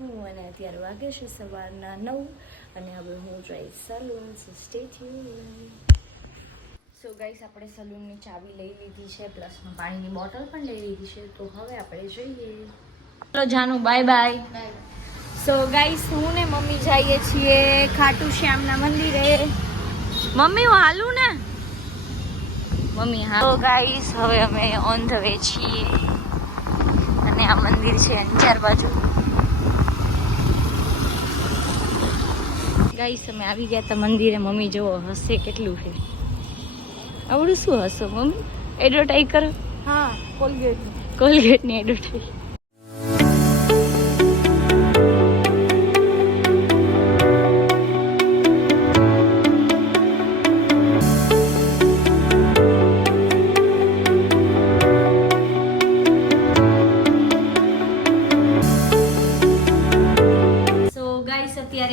હું અને અત્યારે વાગે છે સવારના નવ અને હવે હું જઈશ salon so stay so guys આપણે સલૂનની ચાવી લઈ લીધી છે પ્લસમાં પાણીની બોટલ પણ લઈ લીધી છે, તો હવે આપણે જોઈએ. ચલો જાનુ બાય બાય સો ગાઈસ હું ને મમ્મી જઈએ છીએ ખાટુ શ્યામના મંદિરે. મમ્મી, હું હાલું ને? મમ્મી, હા. ગાઈસ હવે અમે ઓન ધ વે છીએ. અને આ મંદિર છે અંજાર બાજુ. ગાઈસ અમે આવી ગયા હતા મંદિરે. મમ્મી જોવો હસે કેટલું છે. આવડું શું હશો મમ્મી? એડવર્ટાઈઝ કરો. હા કોલગેટ કોલગેટની એડવર્ટાઈઝ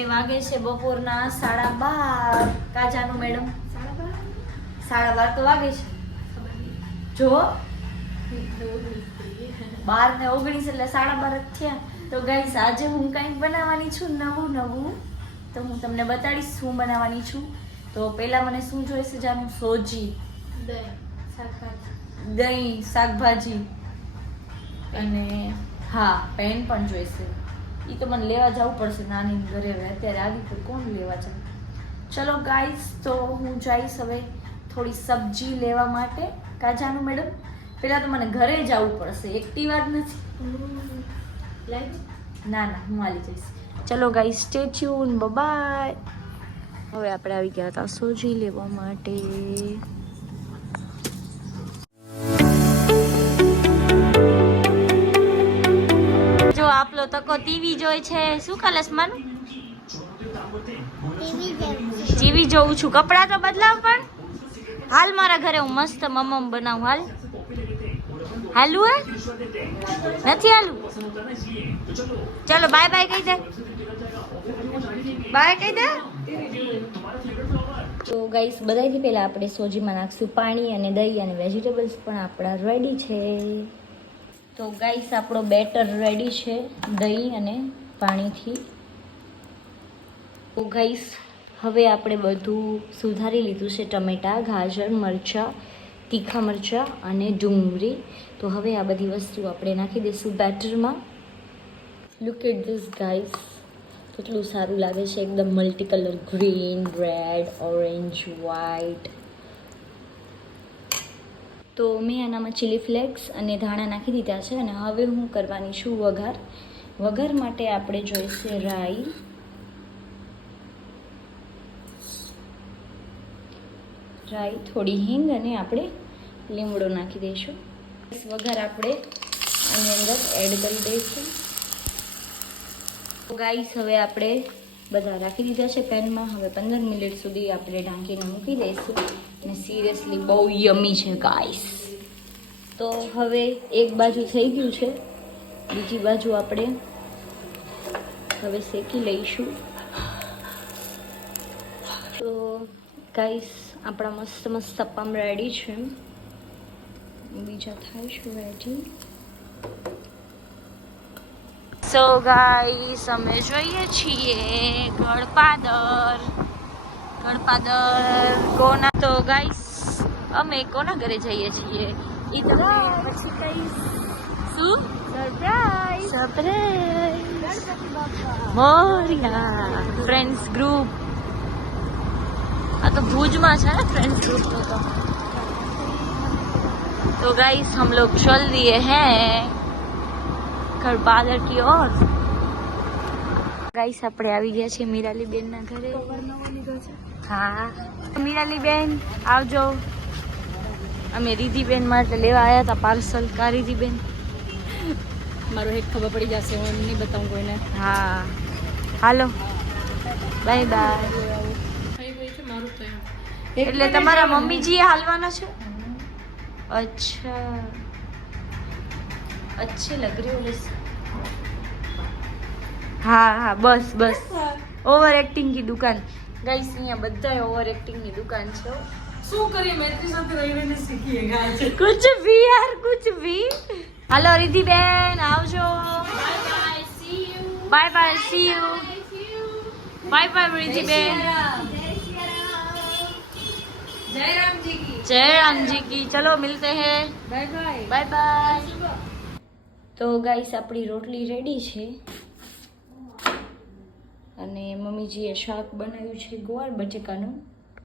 અત્યારે વાગે છે બપોરના સાડા બાર. કાજાનું મેડમ? સાડા બાર તો વાગે છે. જો? બાર ને ઓગણીસ એટલે સાડા બાર જ થયા. તો ગાઈસ આજે હું કંઈક બનાવવાની છું, નવું નવું. તો હું તમને બતાડીશ શું બનાવવાની છું. તો પહેલાં મને શું જોઈશે જાનું સોજી. દહીં, શાકભાજી. અને હા, પેન પણ જોઈશે. એ તો મને લેવા જવું પડશે નાની ઘરે. હવે અત્યારે આવી તો કોણ લેવા જાય? ચલો ગાઈસ તો હું જઈશ હવે થોડી સબ્જી લેવા માટે કાજાનું મેડમ પહેલાં તો મને ઘરે જવું પડશે. એક્ટિવા જ નથી. ના ના હું આવી જઈશ. ચલો ગાઈસ સ્ટેચ્યુન બબાય બાય હવે આપણે આવી ગયા હતા સોજી લેવા માટે. જો આપલો તકો ટીવી જોઈ છે. શું કલસ મન ટીવી જોઉં છું. કપડાં તો બદલાવ પણ. હાલ મારા ઘરે હું મસ્ત મમમ બનાવું. હાલ. હાલું હે? નથી હાલું? ચલો બાય બાય કહી દે. બાય કહી દે. તો ગાઈસ બધાથી પહેલાં આપણે સોજીમાં નાખશું પાણી અને દહીં અને વેજીટેબલ્સ પણ આપણા રેડી છે. તો ગાઈસ આપણો બેટર રેડી છે દહીં અને પાણીથી. તો ગાઈસ હવે આપણે બધું સુધારી લીધું છે ટમેટાં, ગાજર, મરચાં, તીખા મરચાં અને ડુંગળી. તો હવે આ બધી વસ્તુ આપણે નાખી દઈશું બેટરમાં લુક એટ ધીસ ગાઈસ કેટલું સારું લાગે છે. એકદમ multi colour green red orange white તો મેં આનામાં ચીલી ફ્લેક્સ અને ધાણા નાખી દીધા છે અને હવે હું કરવાની છું વઘાર. વઘાર માટે આપણે જોઈશે રાઈ. રાઈ થોડી હિંગ અને આપણે લીમડો નાખી દઈશું. વઘાર આપણે આની અંદર એડ કરી દઈશું. ગાઈસ, હવે આપણે બધા રાખી દીધા છે પેનમાં. હવે પંદર મિનિટ સુધી આપણે ઢાંકીને મૂકી દઈશું. અને સિરિયસલી બહુ યમી છે ગાઈસ તો હવે એક બાજુ થઈ ગયું છે. બીજી બાજુ આપણે હવે શેકી લઈશું. તો ગાઈસ આપણા મસ્ત મસ્ત પમ રેડી છે. બીજા થાય છે રેડી સો ગાઈસ અમે જોઈએ છીએ ગળપાદર ગળપાદર કોના તો ગાઈસ અમે કોના ઘરે જઈએ છીએ ઈ તમને પછી કહીશ શું surprise surprise Moriya friends group આ તો ભુજમાં છે ને फ्रेंड्स ग्रुप में तो तो गाइस हम लोग चल दिए हैं ઘર પાદર કી ઓર. ગાઈસ આપણે આવી ગયા છીએ મીરાલી બેન ના ઘરે. હા. મીરાલી બેન આવજો. અમે રીધિબેન માટે લેવા આવ્યા હતા પાર્સલ કા રીધિબેન? મારો એક ખબર પડી જશે હું નહીં બતાવું કોઈને. હા. હાલો. બાય બાય એટલે તમારા મમ્મીજી હાલવાના છે? અચ્છા. अच्छे लग रहे हो बस हाँ हाँ बस बस ઓવર એક્ટિંગ की दुकान ગાઈસ અહીંયા બધા ઓવર એક્ટિંગ ની દુકાન છે હો. શું કરીએ મૈત્રી સાથે રહીને શીખીએ ગાય कुछ भी यार कुछ भी હાલો રિધિ બેન આવજો bye bye see you bye bye see you bye bye Briji ben જય રામજી કી जय राम जी की चलो मिलते हैं બાય બાય બાય બાય તો ગાઈસ આપણી રોટલી રેડી છે. અને મમ્મીજીએ શાક બનાવ્યું છે ગોળ બટેકાનું.